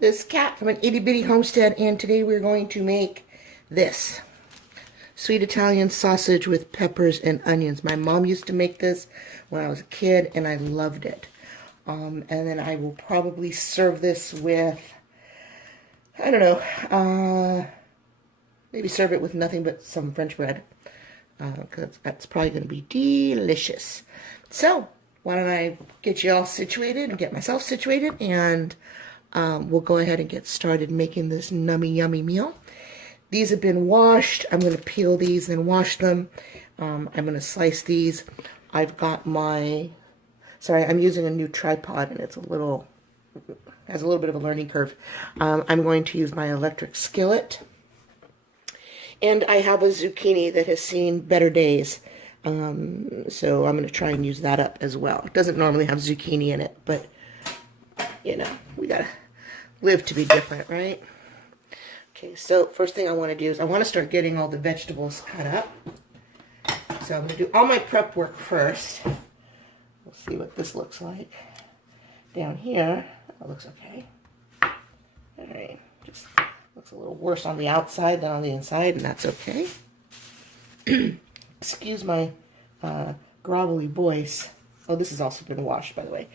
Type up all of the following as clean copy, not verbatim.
this cat from an itty bitty homestead, and today we're going to make this sweet Italian sausage with peppers and onions. My mom used to make this when I was a kid, and I loved it. And then I will probably serve this with, I don't know, maybe serve it with nothing but some French bread, because that's probably going to be delicious. So, why don't I get you all situated and get myself situated, and we'll go ahead and get started making this nummy yummy meal. These have been washed. I'm going to peel these and wash them. I'm going to slice these. I've got my, sorry, I'm using a new tripod, and it's has a little bit of a learning curve. I'm going to use my electric skillet. And I have a zucchini that has seen better days. So I'm going to try and use that up as well. It doesn't normally have zucchini in it, but, you know, we got to live to be different, right? Okay, so first thing I want to do is I want to start getting all the vegetables cut up. So I'm going to do all my prep work first. We'll see what this looks like. Down here, that looks okay. All right, just looks a little worse on the outside than on the inside, and that's okay. Excuse my grovelly voice. Oh, this has also been washed, by the way.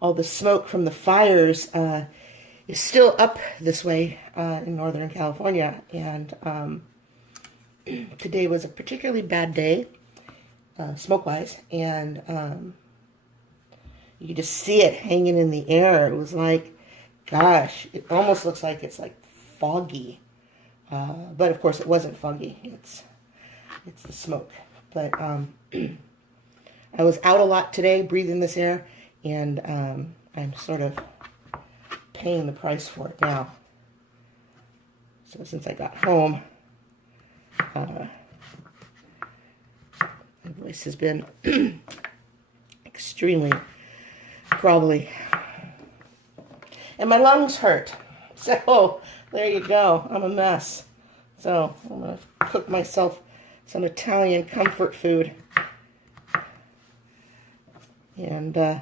All the smoke from the fires is still up this way in Northern California, and today was a particularly bad day, smoke-wise, and you could just see it hanging in the air. It was like, gosh, it almost looks like it's like foggy. But of course it wasn't foggy. It's the smoke. But I was out a lot today breathing this air, and I'm sort of paying the price for it now. So since I got home, my voice has been extremely grovelly, and my lungs hurt. So there you go. I'm a mess. So I'm going to cook myself some Italian comfort food. And,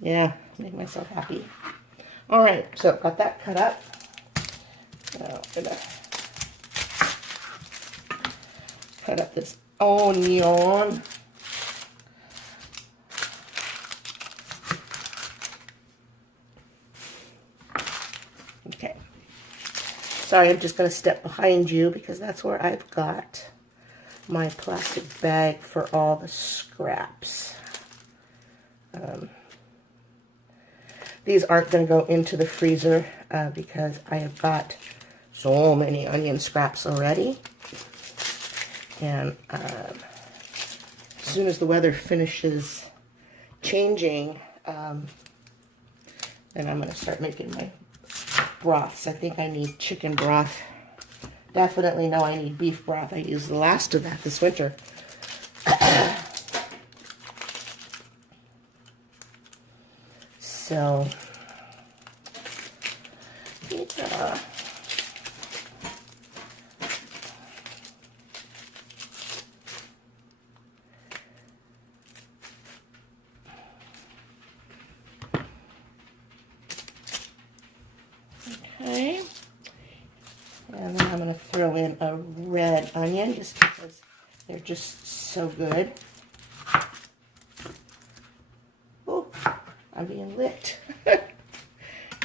yeah, make myself happy. Alright, so got that cut up. Now I'm going to cut up this onion. Okay. Sorry, I'm just going to step behind you because that's where I've got my plastic bag for all the scraps. These aren't going to go into the freezer because I have got so many onion scraps already. And as soon as the weather finishes changing, then I'm going to start making my broths. I think I need chicken broth. Definitely know I need beef broth. I used the last of that this winter. So, yeah. Okay. And then I'm going to throw in a red onion just because they're just so good. Oh, I'm being licked.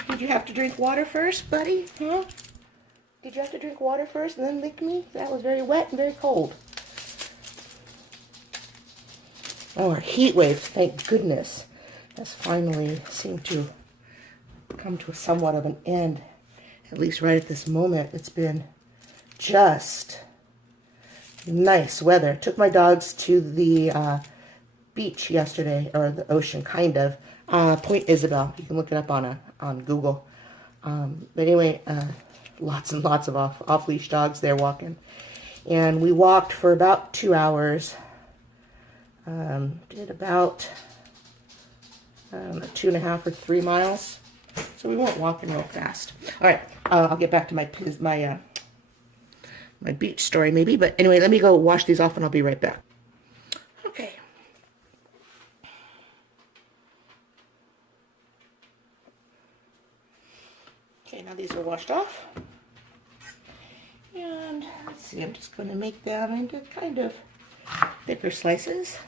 Did you have to drink water first, buddy? Huh? Did you have to drink water first and then lick me? That was very wet and very cold. Oh, our heat wave, thank goodness, has finally seemed to come to somewhat of an end. At least right at this moment, it's been just nice weather. Took my dogs to the beach yesterday, or the ocean, kind of. Point Isabel. You can look it up on Google. But anyway, lots and lots of off-leash dogs there walking. And we walked for about 2 hours. Did about 2.5 or 3 miles. So we weren't walking real fast. All right, I'll get back to my beach story maybe. But anyway, let me go wash these off and I'll be right back. Okay. Okay, now these are washed off. And let's see, I'm just going to make them into kind of thicker slices.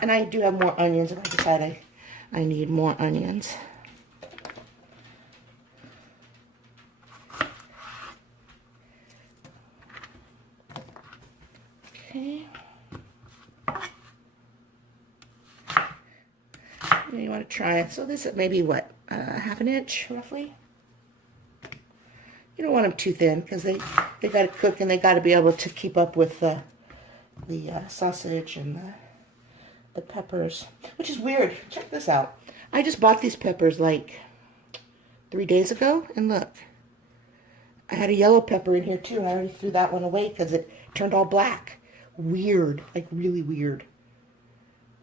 And I do have more onions if I decide I need more onions. Okay. And you want to try it. So this is maybe what, half an inch roughly? You don't want them too thin because they got to cook and they got to be able to keep up with the sausage and the peppers, which is weird. Check this out. I just bought these peppers like 3 days ago, and look, I had a yellow pepper in here too, and I already threw that one away because it turned all black. Weird, like really weird.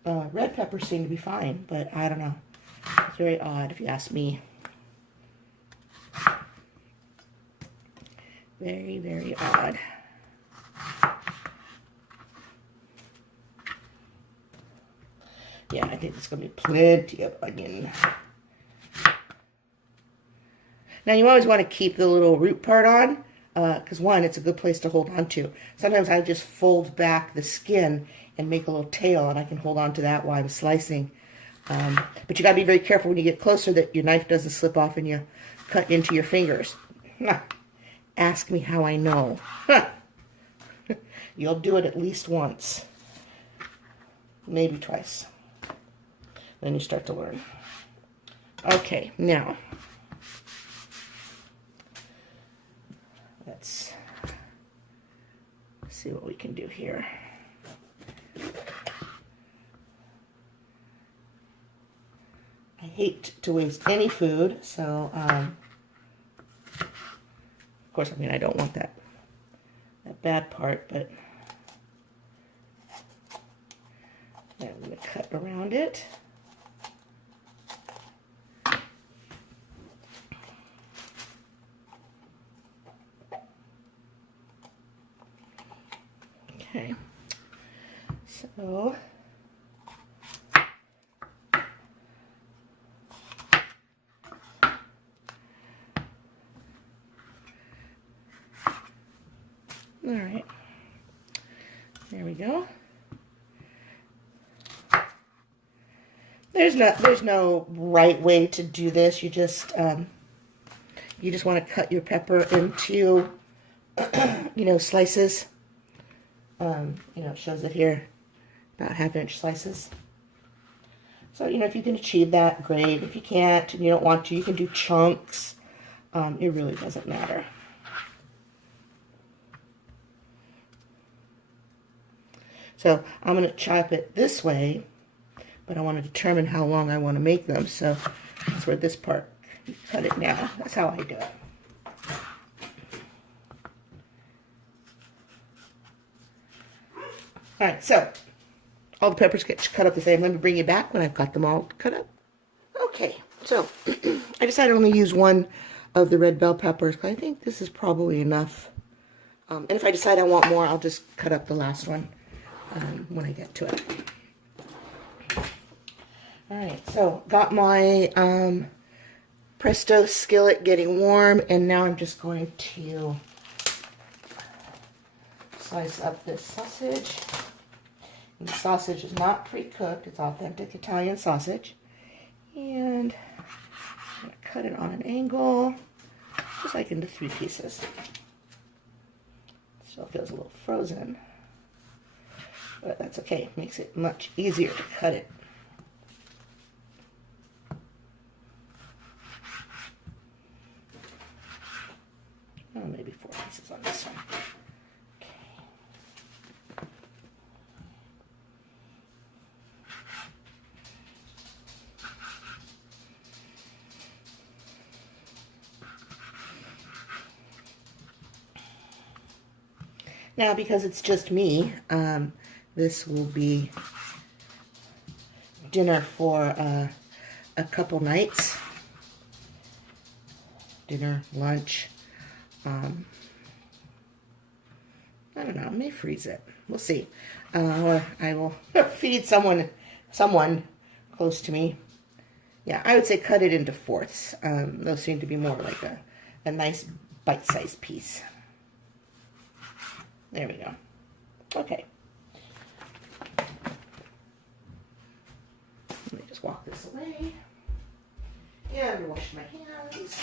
Red peppers seem to be fine, but I don't know. It's very odd if you ask me. Very, very odd. Yeah, I think there's going to be plenty of onion. Now, you always want to keep the little root part on, because one, it's a good place to hold on to. Sometimes I just fold back the skin and make a little tail, and I can hold on to that while I'm slicing. But you got to be very careful when you get closer that your knife doesn't slip off and you cut into your fingers. Ask me how I know. You'll do it at least once. Maybe twice. Then you start to learn. Okay, now let's see what we can do here. I hate to waste any food, so of course, I mean, I don't want that bad part, but I'm going to cut around it. Okay, so all right, there we go. There's no right way to do this. You just want to cut your pepper into slices. It shows it here, about half-inch slices. So if you can achieve that, great. If you can't and you don't want to, you can do chunks. It really doesn't matter. So I'm going to chop it this way, but I want to determine how long I want to make them. So that's where this part, you cut it now. That's how I do it. All right, so all the peppers get cut up the same. Let me bring you back when I've got them all cut up. Okay, so I decided to only use one of the red bell peppers. I think this is probably enough. And if I decide I want more, I'll just cut up the last one when I get to it. All right, so got my Presto skillet getting warm, and now I'm just going to slice up this sausage. And the sausage is not pre-cooked, it's authentic Italian sausage. And I'm going to cut it on an angle, just like into 3 pieces. Still feels a little frozen, but that's okay. It makes it much easier to cut it. Oh, maybe 4 pieces on this one. Now, because it's just me, this will be dinner for a couple nights. Dinner, lunch. I don't know, I may freeze it. We'll see. Or I will feed someone close to me Yeah, I would say cut it into fourths. Those seem to be more like a nice bite-sized piece. There we go. Okay. Let me just walk this away. And wash my hands.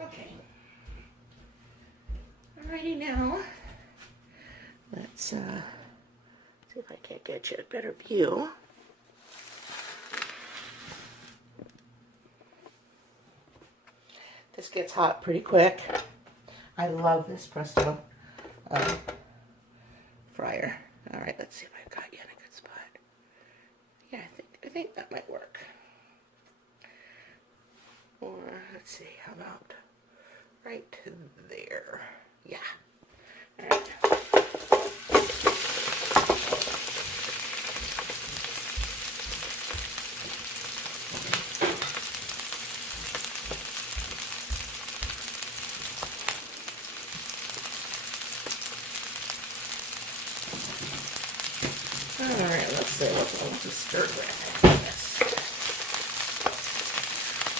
Okay. Alrighty now. Let's see if I can't get you a better view. This gets hot pretty quick. I love this Presto fryer. All right, let's see if I've got you in a good spot. Yeah, I think that might work. Or let's see, how about right there? Yeah. All right. Alright, let's see what's going to stir with this.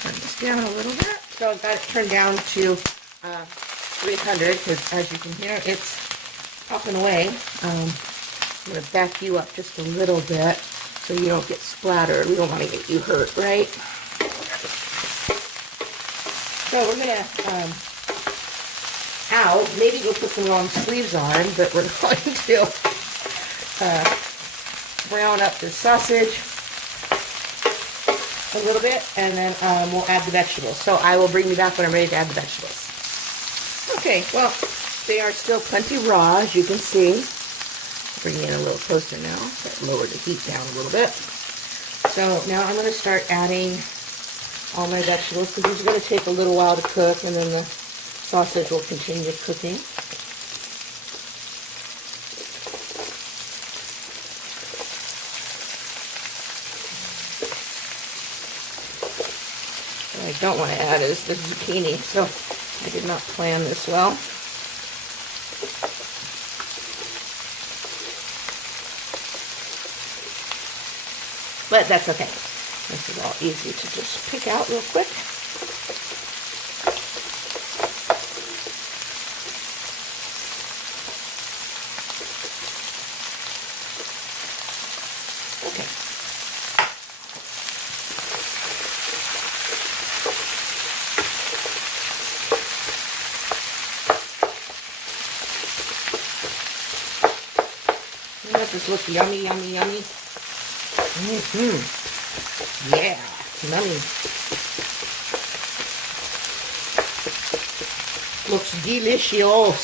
Turn this down a little bit. So I've got it turned down to 300 because as you can hear, it's popping away. I'm going to back you up just a little bit so you don't get splattered. We don't want to get you hurt, right? So we're going to, maybe go put some long sleeves on, but we're going to brown up the sausage a little bit, and then we'll add the vegetables. So I will bring you back when I'm ready to add the vegetables. Okay, well, they are still plenty raw, as you can see. Bring it in a little closer now, so lower the heat down a little bit. So now I'm going to start adding all my vegetables, because these are going to take a little while to cook, and then the sausage will continue cooking. What I don't want to add is the zucchini, so I did not plan this well. But that's okay. This is all easy to just pick out real quick. Okay. Doesn't this look yummy, yummy, yummy? Yeah, yummy. Looks delicious.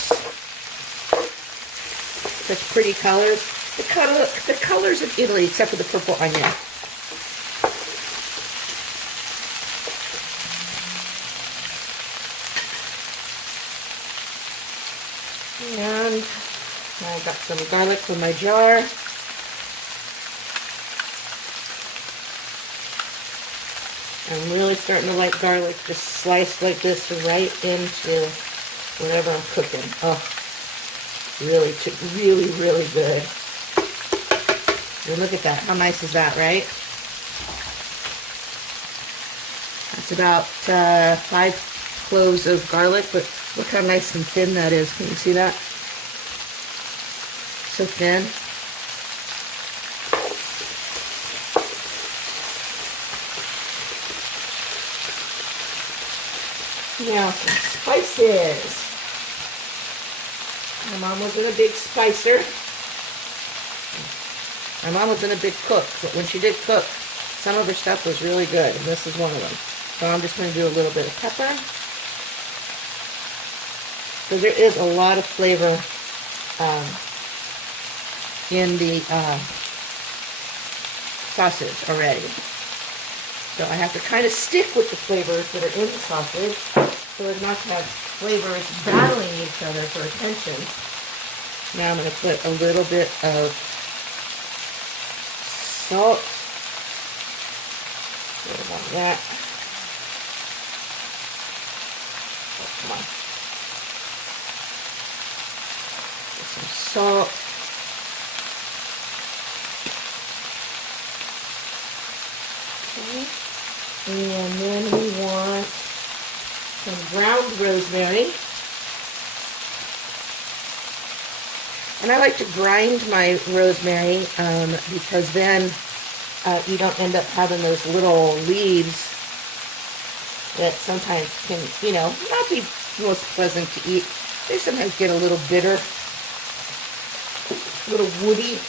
Such pretty colors. The colors of Italy, except for the purple onion. And I got some garlic from my jar. I'm really starting to like garlic just sliced like this right into whatever I'm cooking. Oh, really good. And look at that. How nice is that, right? That's about 5 cloves of garlic, but look how nice and thin that is. Can you see that? So thin. Now some spices. My mom wasn't a big spicer. My mom wasn't a big cook, but when she did cook, some of her stuff was really good, and this is one of them. So I'm just going to do a little bit of pepper. So there is a lot of flavor in the sausage already. So I have to kind of stick with the flavors that are in the sausage so as not to have flavors battling each other for attention. Now I'm going to put a little bit of salt. About that. Oh, come on. Some salt. Okay. And then we want some ground rosemary. And I like to grind my rosemary because then you don't end up having those little leaves that sometimes can, you know, not be most pleasant to eat. They sometimes get a little bitter, a little woody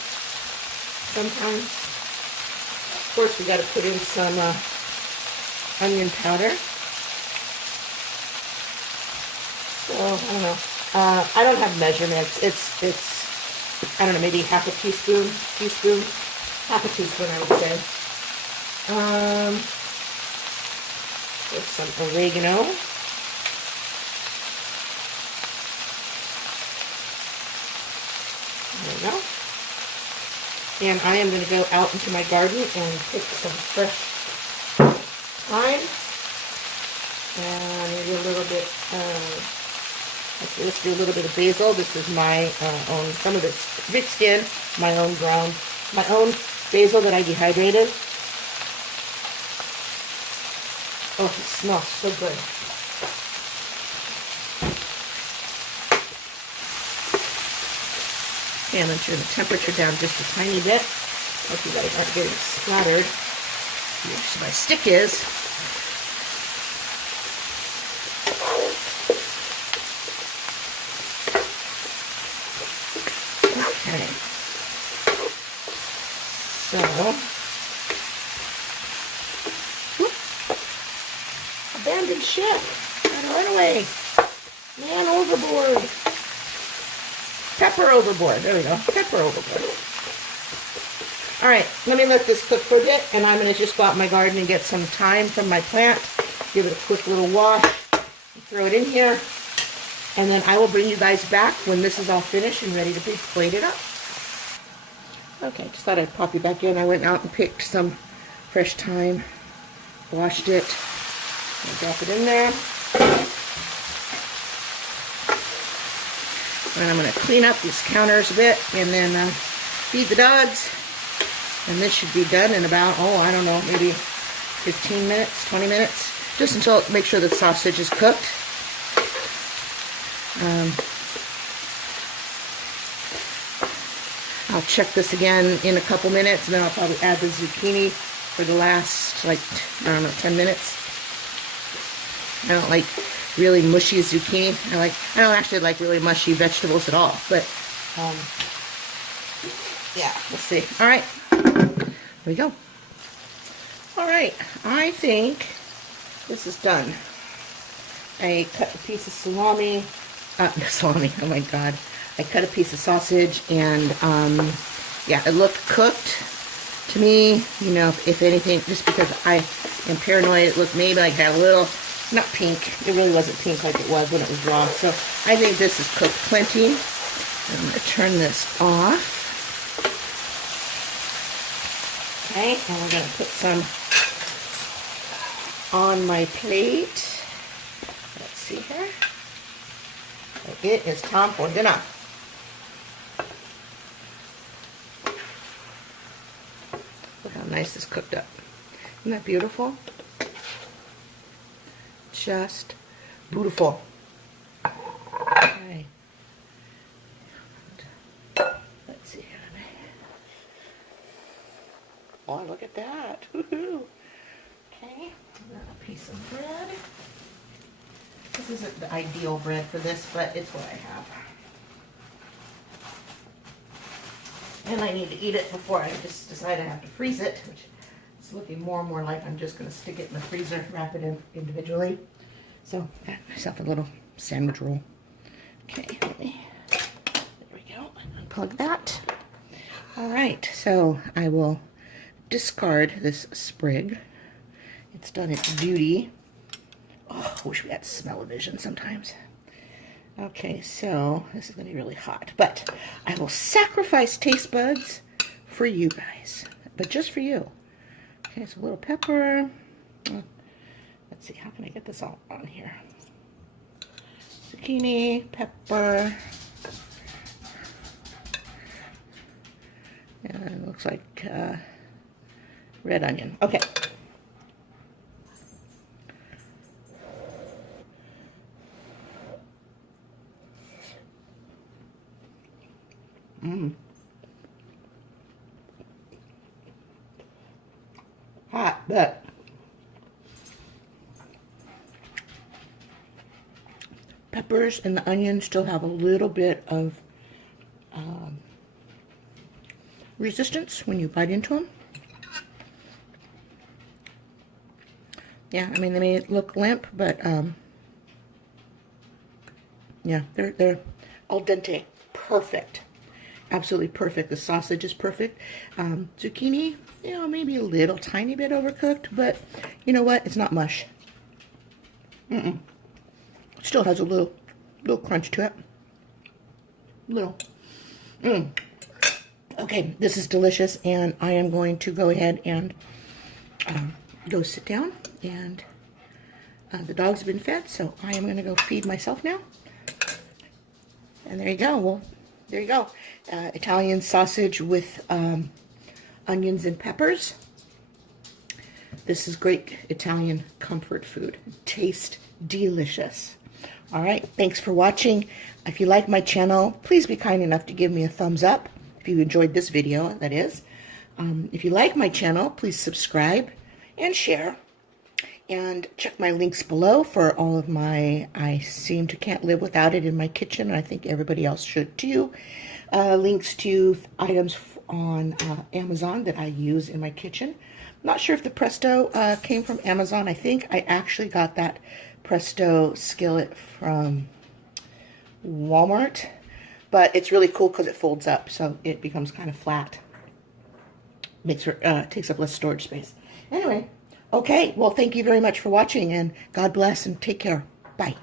sometimes. Of course, we got to put in some onion powder. So, I don't know. I don't have measurements. It's I don't know, maybe half a teaspoon, half a teaspoon, I would say. With some oregano. There we go. And I am going to go out into my garden and pick some fresh thyme. And maybe a little bit, let's do a little bit of basil. This is my own, some of this mixed in, my own ground, my own basil that I dehydrated. Oh, it smells so good. Okay, I'm going to turn the temperature down just a tiny bit. Hope you guys aren't getting splattered. Here's my stick is. Okay. So, whoop. Abandoned ship. Gotta run away. Man overboard. Pepper overboard. There we go. Pepper overboard. All right, let me let this cook for a bit, and I'm going to just go out in my garden and get some thyme from my plant, give it a quick little wash, throw it in here, and then I will bring you guys back when this is all finished and ready to be plated up. Okay, just thought I'd pop you back in. I went out and picked some fresh thyme, washed it, and drop it in there. And I'm going to clean up these counters a bit and then feed the dogs. And this should be done in about, oh, I don't know, maybe 15 minutes, 20 minutes. Just until, make sure the sausage is cooked. I'll check this again in a couple minutes, and then I'll probably add the zucchini for the last, like, I don't know, 10 minutes. I don't like really mushy zucchini. I don't actually like really mushy vegetables at all, but yeah, we'll see. All right, there we go. All right, I think this is done. I cut a piece of salami, oh my god. I cut a piece of sausage, and yeah, it looked cooked to me, you know, if anything, just because I am paranoid, it looked maybe like that a little, not pink. It really wasn't pink like it was when it was raw. So I think this is cooked plenty. I'm going to turn this off. Okay, and we're going to put some on my plate. Let's see here. It is time for dinner. Look how nice this cooked up. Isn't that beautiful? Just beautiful. Okay. Let's see here. Oh, look at that. Woohoo. Okay. A piece of bread. This isn't the ideal bread for this, but it's what I have. And I need to eat it before I just decide I have to freeze it, which it's looking more and more like I'm just going to stick it in the freezer, wrap it in individually. So, got myself a little sandwich roll. Okay, there we go. Unplug that. All right, so I will discard this sprig. It's done its duty. Oh, I wish we had smell-o-vision sometimes. Okay, so this is going to be really hot, but I will sacrifice taste buds for you guys, but just for you. Okay, so a little pepper. Let's see, how can I get this all on here? Zucchini, pepper. And it looks like red onion. Okay, hot, but peppers and the onions still have a little bit of resistance when you bite into them. Yeah, I mean, they may look limp, but yeah, they're al dente, perfect, absolutely perfect. The sausage is perfect. Zucchini, you know, maybe a little tiny bit overcooked, but you know what? It's not mush. It still has a little crunch to it. Little. Okay, this is delicious, and I am going to go ahead and go sit down. And the dogs have been fed, so I am going to go feed myself now. And there you go. Well, there you go. Italian sausage with onions and peppers. This is great Italian comfort food. Tastes delicious. All right, thanks for watching. If you like my channel, please be kind enough to give me a thumbs up. If you enjoyed this video, that is. If you like my channel, please subscribe and share. And check my links below for all of my, I seem to can't live without it in my kitchen. I think everybody else should too. Links to items on Amazon that I use in my kitchen. Not sure if the Presto came from Amazon. I think I actually got that Presto skillet from Walmart. But it's really cool because it folds up, so it becomes kind of flat. Takes up less storage space. Anyway. Okay, well, thank you very much for watching, and God bless and take care. Bye.